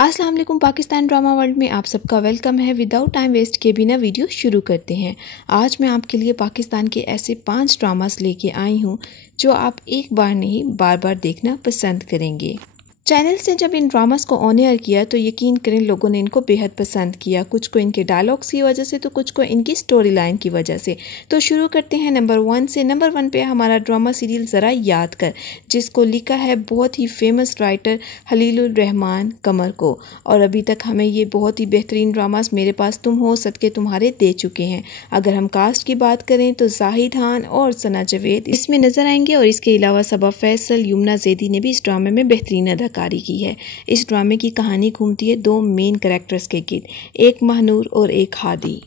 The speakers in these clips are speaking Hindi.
अस्सलाम वालेकुम। पाकिस्तान ड्रामा वर्ल्ड में आप सबका वेलकम है। विदाउट टाइम वेस्ट के बिना वीडियो शुरू करते हैं। आज मैं आपके लिए पाकिस्तान के ऐसे 5 ड्रामास लेके आई हूँ जो आप एक बार नहीं बार बार देखना पसंद करेंगे। चैनल से जब इन ड्रामास को ऑन एयर किया तो यकीन करें लोगों ने इनको बेहद पसंद किया, कुछ को इनके डायलॉग्स की वजह से तो कुछ को इनकी स्टोरी लाइन की वजह से। तो शुरू करते हैं नंबर 1 से। नंबर 1 पे हमारा ड्रामा सीरियल ज़रा याद कर, जिसको लिखा है बहुत ही फेमस राइटर खलीलुर रहमान कमर को, और अभी तक हमें ये बहुत ही बेहतरीन ड्रामास मेरे पास तुम हो सदके तुम्हारे दे चुके हैं। अगर हम कास्ट की बात करें तो जाहिद खान और सना जावेद इसमें नजर आएंगे, और इसके अलावा सबा फैसल, यमुना जैदी ने भी इस ड्रामे में बेहतरीन अदाकारी की है। इस ड्रामे की कहानी घूमती है 2 मेन कैरेक्टर्स के गिर्द, एक महानूर और एक हादी,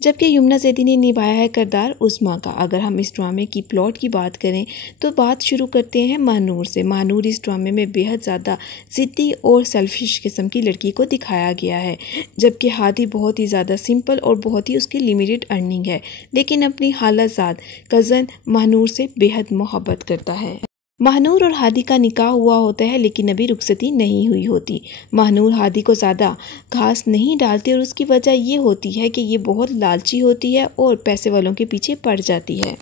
जबकि यमुना जैदी ने निभाया है किरदार उस्मा का। अगर हम इस ड्रामे की प्लॉट की बात करें तो बात शुरू करते हैं महानूर से। महानूर इस ड्रामे में बेहद ज़्यादा ज़िद्दी और सेल्फिश किस्म की लड़की को दिखाया गया है, जबकि हादी बहुत ही ज़्यादा सिंपल और बहुत ही उसकी लिमिटेड अर्निंग है, लेकिन अपनी हालाजाद कज़न महानूर से बेहद मोहब्बत करता है। महानूर और हादी का निकाह हुआ होता है, लेकिन अभी रुखसती नहीं हुई होती। महानूर हादी को ज़्यादा घास नहीं डालती, और उसकी वजह ये होती है कि ये बहुत लालची होती है और पैसे वालों के पीछे पड़ जाती है।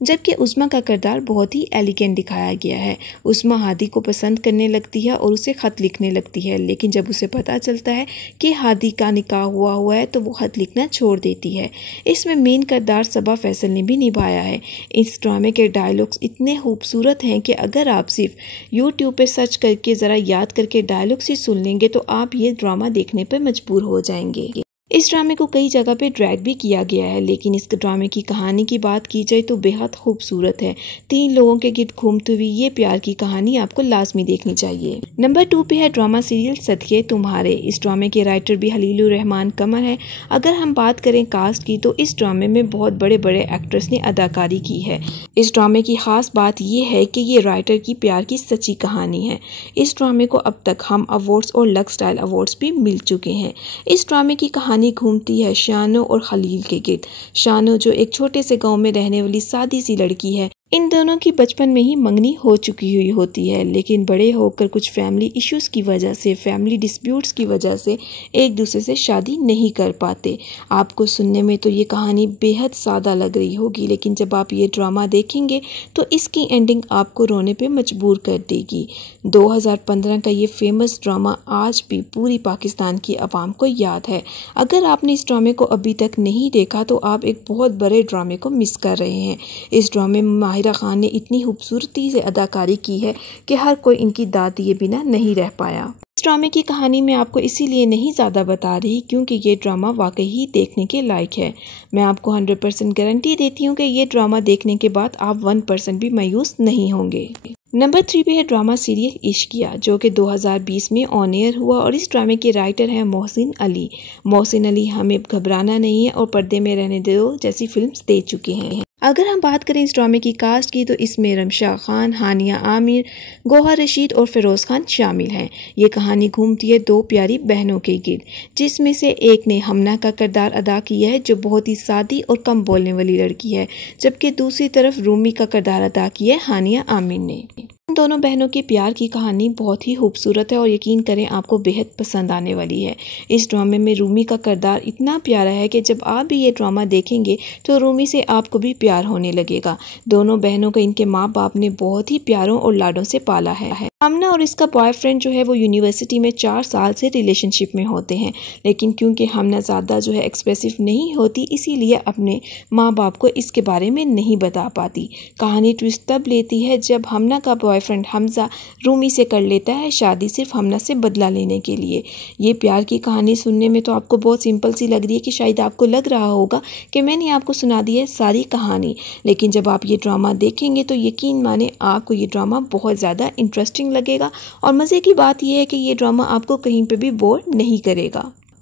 जबकि उस्मा का किरदार बहुत ही एलिगेंट दिखाया गया है। उस्मा हादी को पसंद करने लगती है और उसे ख़त लिखने लगती है, लेकिन जब उसे पता चलता है कि हादी का निकाह हुआ है तो वो ख़त लिखना छोड़ देती है। इसमें मेन किरदार सबा फैसल ने भी निभाया है। इस ड्रामे के डायलॉग्स इतने खूबसूरत हैं कि अगर आप सिर्फ यूट्यूब पे सर्च करके ज़रा याद करके डायलॉग्स ही सुन लेंगे तो आप ये ड्रामा देखने पर मजबूर हो जाएंगे। इस ड्रामे को कई जगह पे ड्रैग भी किया गया है, लेकिन इस ड्रामे की कहानी की बात की जाए तो बेहद खूबसूरत है। 3 लोगों के गिर्द घूमती हुई ये प्यार की कहानी आपको लाजमी देखनी चाहिए। नंबर 2 पे है ड्रामा सीरियल सदके तुम्हारे। इस ड्रामे के राइटर भी खलीलुर रहमान कमर है। अगर हम बात करें कास्ट की तो इस ड्रामे में बहुत बड़े बड़े एक्टर्स ने अदाकारी की है। इस ड्रामे की खास बात यह है कि ये राइटर की प्यार की सच्ची कहानी है। इस ड्रामे को अब तक हम अवार्ड्स और लक्स स्टाइल अवार्ड्स भी मिल चुके हैं। इस ड्रामे की कहानी घूमती है शानो और खलील के गिर्द। शानो जो एक छोटे से गांव में रहने वाली सादी सी लड़की है, इन दोनों की बचपन में ही मंगनी हो चुकी हुई होती है, लेकिन बड़े होकर कुछ फैमिली इश्यूज की वजह से, फैमिली डिस्प्यूट्स की वजह से एक दूसरे से शादी नहीं कर पाते। आपको सुनने में तो ये कहानी बेहद सादा लग रही होगी, लेकिन जब आप ये ड्रामा देखेंगे तो इसकी एंडिंग आपको रोने पे मजबूर कर देगी। 2015 का ये फेमस ड्रामा आज भी पूरी पाकिस्तान की आवाम को याद है। अगर आपने इस ड्रामे को अभी तक नहीं देखा तो आप एक बहुत बड़े ड्रामे को मिस कर रहे हैं। इस ड्रामे में माहिरा खान ने इतनी खूबसूरती से अदाकारी की है कि हर कोई इनकी दाद दिए बिना नहीं रह पाया। इस ड्रामे की कहानी मैं आपको इसीलिए नहीं ज़्यादा बता रही क्योंकि ये ड्रामा वाकई ही देखने के लायक है। मैं आपको 100% गारंटी देती हूँ कि ये ड्रामा देखने के बाद आप 1% भी मायूस नहीं होंगे। नंबर 3 पे है ड्रामा सीरियल इश्किया, जो कि 2020 में ऑन एयर हुआ, और इस ड्रामे के राइटर हैं मोहसिन अली। मोहसिन अली हमें घबराना नहीं है और पर्दे में रहने दो जैसी फिल्म्स दे चुके हैं। अगर हम बात करें इस ड्रामे की कास्ट की तो इसमें रमशा खान, हानिया आमिर, गोहर रशीद और फिरोज़ खान शामिल हैं। ये कहानी घूमती है 2 प्यारी बहनों के गिर्द, जिसमें से एक ने हमना का किरदार अदा किया है जो बहुत ही सादी और कम बोलने वाली लड़की है, जबकि दूसरी तरफ रूमी का किरदार अदा किया है हानिया आमिर ने। इन दोनों बहनों के प्यार की कहानी बहुत ही खूबसूरत है और यकीन करें आपको बेहद पसंद आने वाली है। इस ड्रामे में रूमी का किरदार इतना प्यारा है कि जब आप भी ये ड्रामा देखेंगे तो रूमी से आपको भी प्यार होने लगेगा। दोनों बहनों को इनके माँ बाप ने बहुत ही प्यारों और लाडों से पाला है। हमना और इसका बॉयफ्रेंड जो है वो यूनिवर्सिटी में 4 साल से रिलेशनशिप में होते हैं, लेकिन क्योंकि हमना ज़्यादा जो है एक्सप्रेसिव नहीं होती, इसीलिए अपने माँ बाप को इसके बारे में नहीं बता पाती। कहानी ट्विस्ट तब लेती है जब हमना का बॉयफ्रेंड हमजा रूमी से कर लेता है शादी, सिर्फ हमना से बदला लेने के लिए। ये प्यार की कहानी सुनने में तो आपको बहुत सिंपल सी लग रही है कि शायद आपको लग रहा होगा कि मैंने आपको सुना दी है सारी कहानी, लेकिन जब आप ये ड्रामा देखेंगे तो यकीन माने आपको ये ड्रामा बहुत ज़्यादा इंटरेस्टिंग लगेगा। और मज़े की बात यह है कि ये ड्रामा आपको कहीं पे भी बोर नहीं करेगा।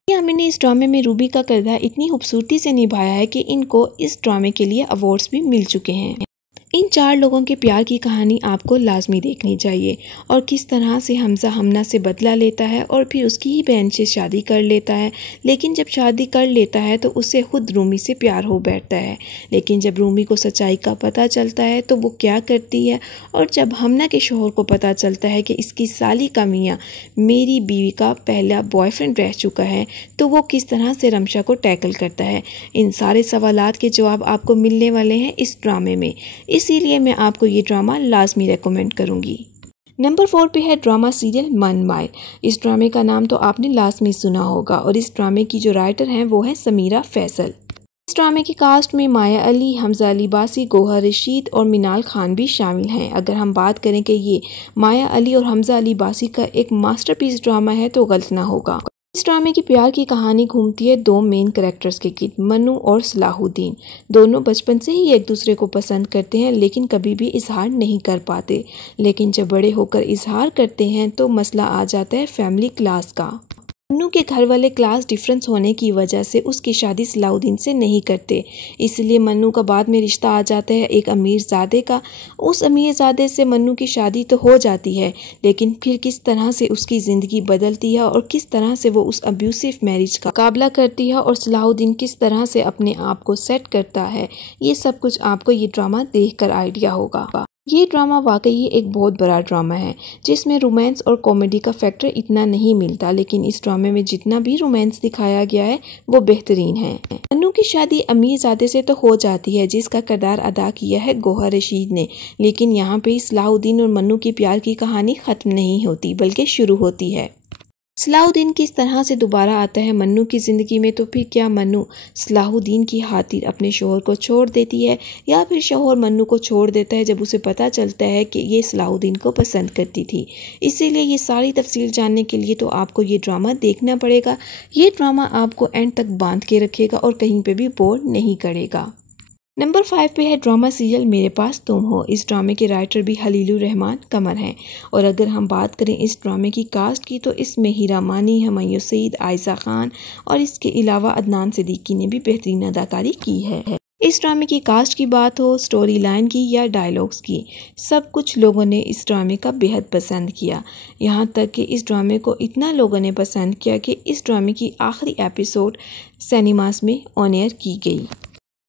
हमने इस ड्रामे में रूबी का किरदार इतनी खूबसूरती से निभाया है कि इनको इस ड्रामे के लिए अवार्ड्स भी मिल चुके हैं। इन 4 लोगों के प्यार की कहानी आपको लाजमी देखनी चाहिए और किस तरह से हमजा हमना से बदला लेता है और फिर उसकी ही बहन से शादी कर लेता है। लेकिन जब शादी कर लेता है तो उसे खुद रूमी से प्यार हो बैठता है। लेकिन जब रूमी को सच्चाई का पता चलता है तो वो क्या करती है, और जब हमना के शोहर को पता चलता है कि इसकी साली का मियाँ मेरी बीवी का पहला बॉयफ्रेंड रह चुका है, तो वो किस तरह से रमशा को टैकल करता है। इन सारे सवालात के जवाब आपको मिलने वाले हैं इस ड्रामे में, इसीलिए मैं आपको ये ड्रामा लाजमी रेकमेंड करूँगी। नंबर 4 पे है ड्रामा सीरियल मन माइल। इस ड्रामे का नाम तो आपने लाजमी सुना होगा और इस ड्रामे की जो राइटर हैं वो है समीरा फैसल। इस ड्रामे की कास्ट में माया अली, हमजा अली बासी, गोहर रशीद और मिनाल खान भी शामिल हैं। अगर हम बात करें कि ये माया अली और हमजा अली बासी का एक मास्टरपीस ड्रामा है तो गलत ना होगा। इस ड्रामे की प्यार की कहानी घूमती है 2 मेन कैरेक्टर्स के गिर्द, मन्नू और सलाहुद्दीन। दोनों बचपन से ही एक दूसरे को पसंद करते हैं लेकिन कभी भी इजहार नहीं कर पाते। लेकिन जब बड़े होकर इजहार करते हैं तो मसला आ जाता है फैमिली क्लास का। मन्नू के घर वाले क्लास डिफरेंस होने की वजह से उसकी शादी सलाहुद्दीन से नहीं करते, इसलिए मन्नू का बाद में रिश्ता आ जाता है एक अमीरजादे का। उस अमीरजादे से मन्नू की शादी तो हो जाती है, लेकिन फिर किस तरह से उसकी ज़िंदगी बदलती है और किस तरह से वो उस अब्यूसिव मैरिज का मुकाबला करती है और सलाहुद्दीन किस तरह से अपने आप को सेट करता है, ये सब कुछ आपको ये ड्रामा देखकर आइडिया होगा। ये ड्रामा वाकई एक बहुत बड़ा ड्रामा है जिसमें रोमांस और कॉमेडी का फैक्टर इतना नहीं मिलता, लेकिन इस ड्रामे में जितना भी रोमांस दिखाया गया है वो बेहतरीन है। मन्नू की शादी अमीरजादे से तो हो जाती है जिसका किरदार अदा किया है गोहर रशीद ने, लेकिन यहाँ पे सलाहुद्दीन और मन्नू की प्यार की कहानी ख़त्म नहीं होती बल्कि शुरू होती है। सलाहुद्दीन किस तरह से दोबारा आता है मन्नू की ज़िंदगी में, तो फिर क्या मन्नू सलाहुद्दीन की खातिर अपने शोहर को छोड़ देती है या फिर शोहर मन्नू को छोड़ देता है जब उसे पता चलता है कि ये सलाहुद्दीन को पसंद करती थी। इसीलिए ये सारी तफसील जानने के लिए तो आपको ये ड्रामा देखना पड़ेगा। ये ड्रामा आपको एंड तक बांध के रखेगा और कहीं पर भी बोर नहीं करेगा। नंबर 5 पे है ड्रामा सीरियल मेरे पास तुम हो। इस ड्रामे के राइटर भी खलीलुर रहमान कमर हैं और अगर हम बात करें इस ड्रामे की कास्ट की तो इसमें हीरा मानी, हुमायूं सईद, आयशा खान और इसके अलावा अदनान सिद्दीकी ने भी बेहतरीन अदाकारी की है। इस ड्रामे की कास्ट की बात हो, स्टोरी लाइन की या डायलॉग्स की, सब कुछ लोगों ने इस ड्रामे का बेहद पसंद किया। यहाँ तक कि इस ड्रामे को इतना लोगों ने पसंद किया कि इस ड्रामे की आखिरी एपिसोड सिनेमास में ऑन एयर की गई।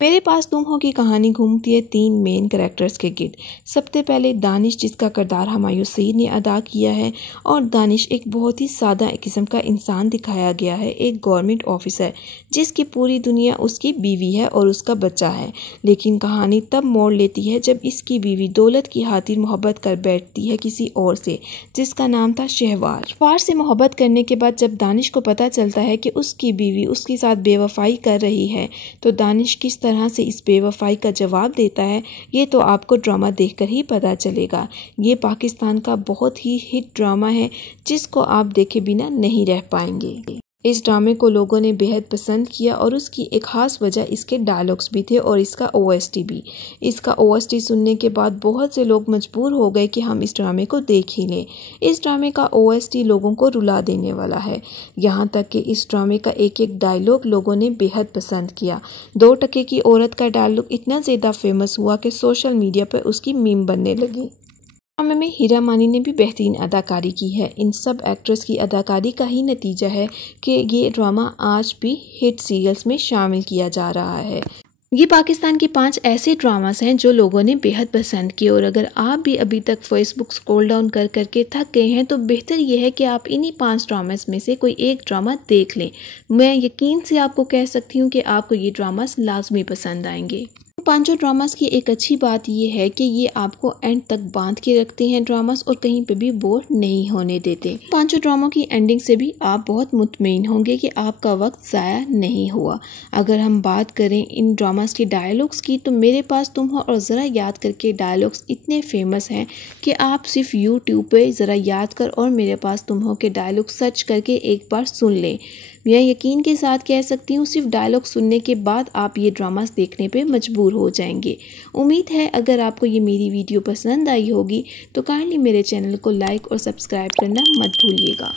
मेरे पास तुम हो की कहानी घूमती है 3 मेन कैरेक्टर्स के गिर्द। सबसे पहले दानिश, जिसका किरदार हुमायूं सईद ने अदा किया है, और दानिश एक बहुत ही सादा किस्म का इंसान दिखाया गया है, एक गवर्नमेंट ऑफिसर जिसकी पूरी दुनिया उसकी बीवी है और उसका बच्चा है। लेकिन कहानी तब मोड़ लेती है जब इसकी बीवी दौलत की खातिर मोहब्बत कर बैठती है किसी और से जिसका नाम था शहवार। शहवार से मोहब्बत करने के बाद जब दानिश को पता चलता है कि उसकी बीवी उसके साथ बेवफाई कर रही है तो दानिश किस तरह से इस बेवफाई का जवाब देता है ये तो आपको ड्रामा देखकर ही पता चलेगा। ये पाकिस्तान का बहुत ही हिट ड्रामा है जिसको आप देखे बिना नहीं रह पाएंगे। इस ड्रामे को लोगों ने बेहद पसंद किया और उसकी एक ख़ास वजह इसके डायलॉग्स भी थे और इसका OST भी। इसका OST सुनने के बाद बहुत से लोग मजबूर हो गए कि हम इस ड्रामे को देख ही लें। इस ड्रामे का OST लोगों को रुला देने वाला है, यहाँ तक कि इस ड्रामे का एक एक डायलॉग लोगों ने बेहद पसंद किया। 2 टके की औरत का डायलॉग इतना ज़्यादा फेमस हुआ कि सोशल मीडिया पर उसकी मीम बनने लगी। ड्रामे में हीरा मानी ने भी बेहतरीन अदाकारी की है। इन सब एक्ट्रेस की अदाकारी का ही नतीजा है कि ये ड्रामा आज भी हिट सीरियल्स में शामिल किया जा रहा है। ये पाकिस्तान के 5 ऐसे ड्रामास हैं जो लोगों ने बेहद पसंद किए और अगर आप भी अभी तक फेसबुक स्क्रॉल डाउन कर करके थक गए हैं तो बेहतर ये है कि आप इन्हीं 5 ड्रामास में से कोई एक ड्रामा देख लें। मैं यकीन से आपको कह सकती हूँ कि आपको ये ड्रामास लाजमी पसंद आएंगे। 5 ड्रामास की एक अच्छी बात यह है कि ये आपको एंड तक बांध के रखते हैं ड्रामास और कहीं पे भी बोर नहीं होने देते। 5 ड्रामों की एंडिंग से भी आप बहुत मुतमईन होंगे कि आपका वक्त ज़ाया नहीं हुआ। अगर हम बात करें इन ड्रामास के डायलॉग्स की तो मेरे पास तुम हो और ज़रा याद करके डायलॉग्स इतने फेमस हैं कि आप सिर्फ यूट्यूब पे ज़रा याद कर और मेरे पास तुम हो के डायलॉग सर्च करके एक बार सुन लें। मैं यकीन के साथ कह सकती हूँ सिर्फ डायलॉग सुनने के बाद आप ये ड्रामास देखने पे मजबूर हो जाएंगे। उम्मीद है अगर आपको ये मेरी वीडियो पसंद आई होगी तो काइंडली मेरे चैनल को लाइक और सब्सक्राइब करना मत भूलिएगा।